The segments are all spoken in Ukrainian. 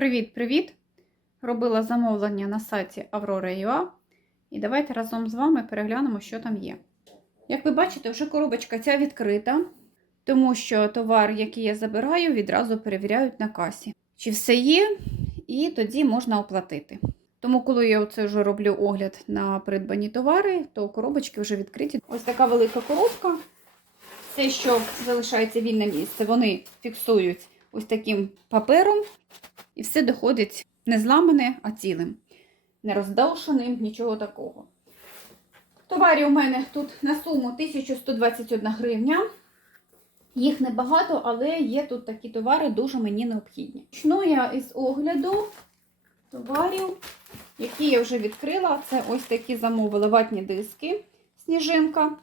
Привіт-привіт! Робила замовлення на сайті Aurora.ua і давайте разом з вами переглянемо, що там є. Як ви бачите, вже коробочка ця відкрита, тому що товар, який я забираю, відразу перевіряють на касі. Чи все є, і тоді можна оплатити. Тому, коли я оце вже роблю огляд на придбані товари, то коробочки вже відкриті. Ось така велика коробка. Все, що залишається вільне місце, вони фіксують ось таким папером, і все доходить не зламане, а цілим. Не роздовшеним, нічого такого. Товарів у мене тут на суму 1121 гривня. Їх небагато, але є тут такі товари, дуже мені необхідні. Почну я із огляду товарів, які я вже відкрила. Це ось такі замовили ватні диски сніжинка.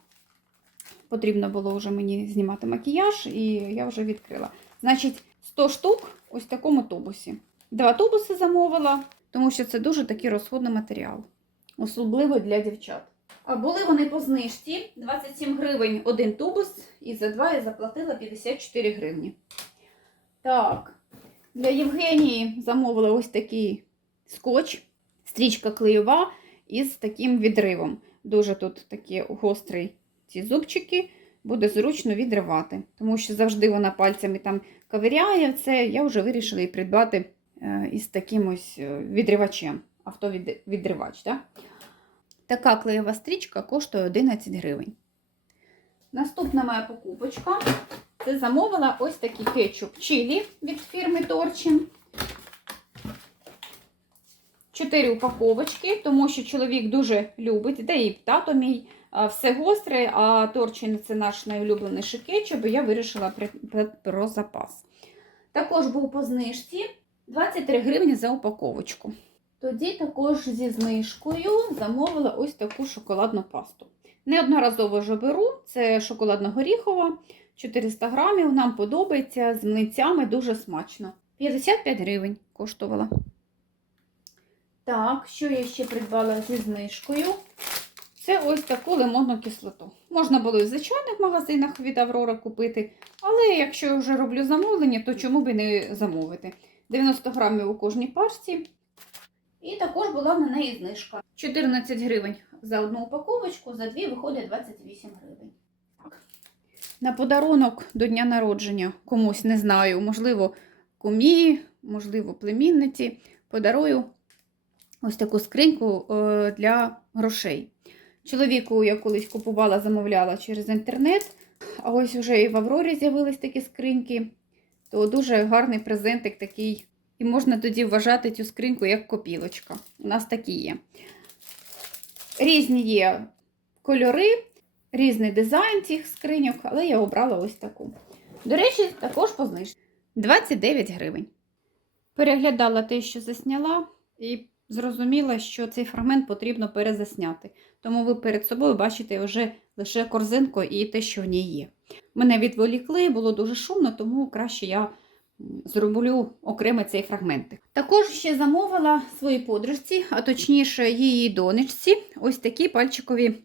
Потрібно було вже мені знімати макіяж, і я вже відкрила. Значить, 100 штук ось такому тубусі. Два тубуси замовила, тому що це дуже такий розходний матеріал, особливо для дівчат. А були вони по знижці 27 гривень один тубус, і за два я заплатила 54 гривні. Так, для Євгенії замовила ось такий скотч, стрічка клеєва із таким відривом. Дуже тут такі гострий ці зубчики, буде зручно відривати, тому що завжди вона пальцями там ковиряє це. Я вже вирішила її придбати е, із таким ось е, відривачем, автовідривач. Да? Така клеєва стрічка коштує 11 гривень. Наступна моя покупочка. Це замовила ось такий кетчуп чилі від фірми Торчин. Чотири упаковочки, тому що чоловік дуже любить, де і тато мій. Все гостре, а Торчин це наш найулюбленіший кетчуп, і я вирішила про запас. Також був по знижці 23 гривні за упаковочку. Тоді також зі знижкою замовила ось таку шоколадну пасту. Неодноразово вже беру, це шоколадно-горіхова, 400 грамів. Нам подобається з млинцями дуже смачно. 55 гривень коштувала. Так, що я ще придбала зі знижкою? Це ось таку лимонну кислоту. Можна було і в звичайних магазинах від Аврора купити, але якщо я вже роблю замовлення, то чому б не замовити? 90 грамів у кожній пачці. І також була на неї знижка. 14 гривень за одну упаковочку, за дві виходить 28 гривень. На подарунок до дня народження комусь не знаю, можливо, кумі, можливо, племінниці, подарую ось таку скриньку е, для грошей. Чоловіку я колись купувала, замовляла через інтернет, а ось вже і в Аврорі з'явились такі скриньки, то дуже гарний презентик такий. І можна тоді вважати цю скриньку як копілочка. У нас такі є. Різні є кольори, різний дизайн цих скриньок, але я обрала ось таку. До речі, також по знижці. 29 гривень. Переглядала те, що засняла, і зрозуміла, що цей фрагмент потрібно перезасняти. Тому ви перед собою бачите вже лише корзинку і те, що в ній є. Мене відволікли, було дуже шумно, тому краще я зроблю окремо цей фрагментик. Також ще замовила своїй подружці, а точніше її донечці, ось такі пальчикові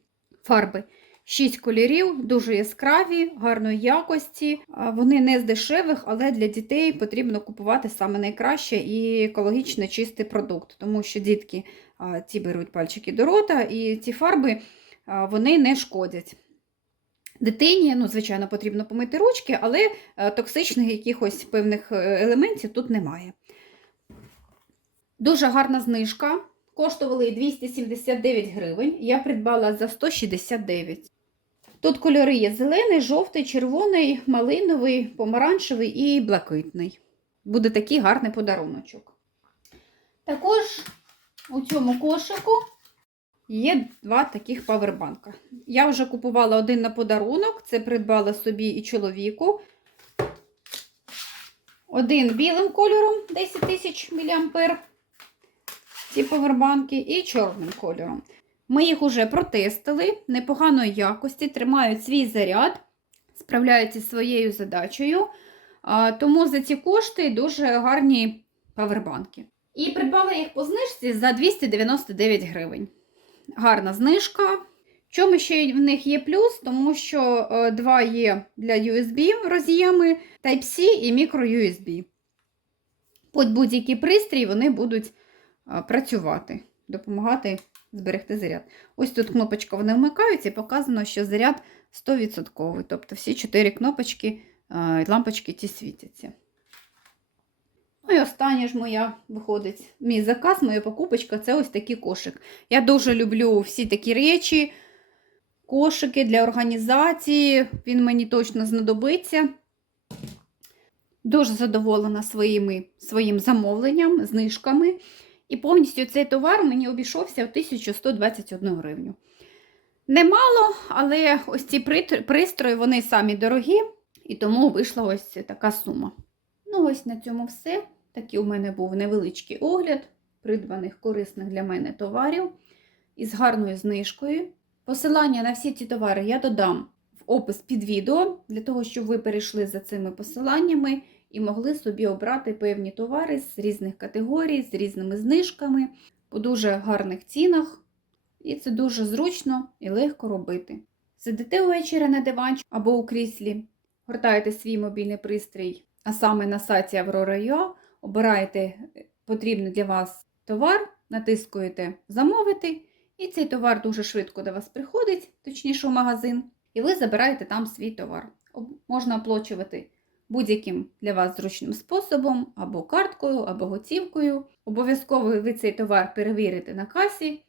фарби. Шість кольорів, дуже яскраві, гарної якості. Вони не з дешевих, але для дітей потрібно купувати саме найкраще і екологічно чистий продукт, тому що дітки ці беруть пальчики до рота, і ці фарби вони не шкодять. Дитині, ну, звичайно, потрібно помити ручки, але е, токсичних якихось певних е, елементів тут немає. Дуже гарна знижка. Коштували 279 гривень. Я придбала за 169. Тут кольори є зелений, жовтий, червоний, малиновий, помаранчевий і блакитний. Буде такий гарний подаруночок. Також у цьому кошику є два таких павербанка. Я вже купувала один на подарунок, це придбала собі і чоловіку. Один білим кольором 10 тисяч мА ці повербанки і чорним кольором. Ми їх уже протестили, непоганої якості, тримають свій заряд, справляються зі своєю задачею. Тому за ці кошти дуже гарні павербанки. І придбала їх по знижці за 299 гривень. Гарна знижка. В чому ще в них є плюс, тому що е, два є для USB роз'єми Type-C і micro USB. хоч будь-який пристрій, вони будуть працювати, допомагати зберегти заряд. Ось тут кнопочка вони вмикаються і показано, що заряд 100%. Тобто всі чотири кнопочки, лампочки ті світяться. Ну і останнє ж моя виходить. Мій заказ, моя покупочка це ось такий кошик. Я дуже люблю всі такі речі, кошики для організації. Він мені точно знадобиться. Дуже задоволена своїми, своїм замовленням, знижками. І повністю цей товар мені обійшовся в 1121 гривню. Немало, але ось ці пристрої, вони самі дорогі, і тому вийшла ось така сума. Ну, ось на цьому все. Такий у мене був невеличкий огляд придбаних корисних для мене товарів із гарною знижкою. Посилання на всі ці товари я додам в опис під відео, для того, щоб ви перейшли за цими посиланнями і могли собі обрати певні товари з різних категорій, з різними знижками, по дуже гарних цінах. І це дуже зручно і легко робити. Сидите ввечері на диванчику або у кріслі, гортаєте свій мобільний пристрій, а саме на сайті Aurora.ua, обираєте потрібний для вас товар, натискуєте Замовити, і цей товар дуже швидко до вас приходить, точніше в магазин, і ви забираєте там свій товар. Можна оплачувати будь-яким для вас зручним способом, або карткою, або готівкою. Обов'язково ви цей товар перевірите на касі,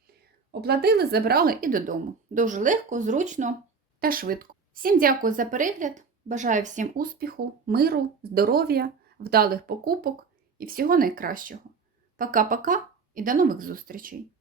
оплатили, забрали і додому. Дуже легко, зручно та швидко. Всім дякую за перегляд. Бажаю всім успіху, миру, здоров'я, вдалих покупок і всього найкращого. Пока-пока і до нових зустрічей!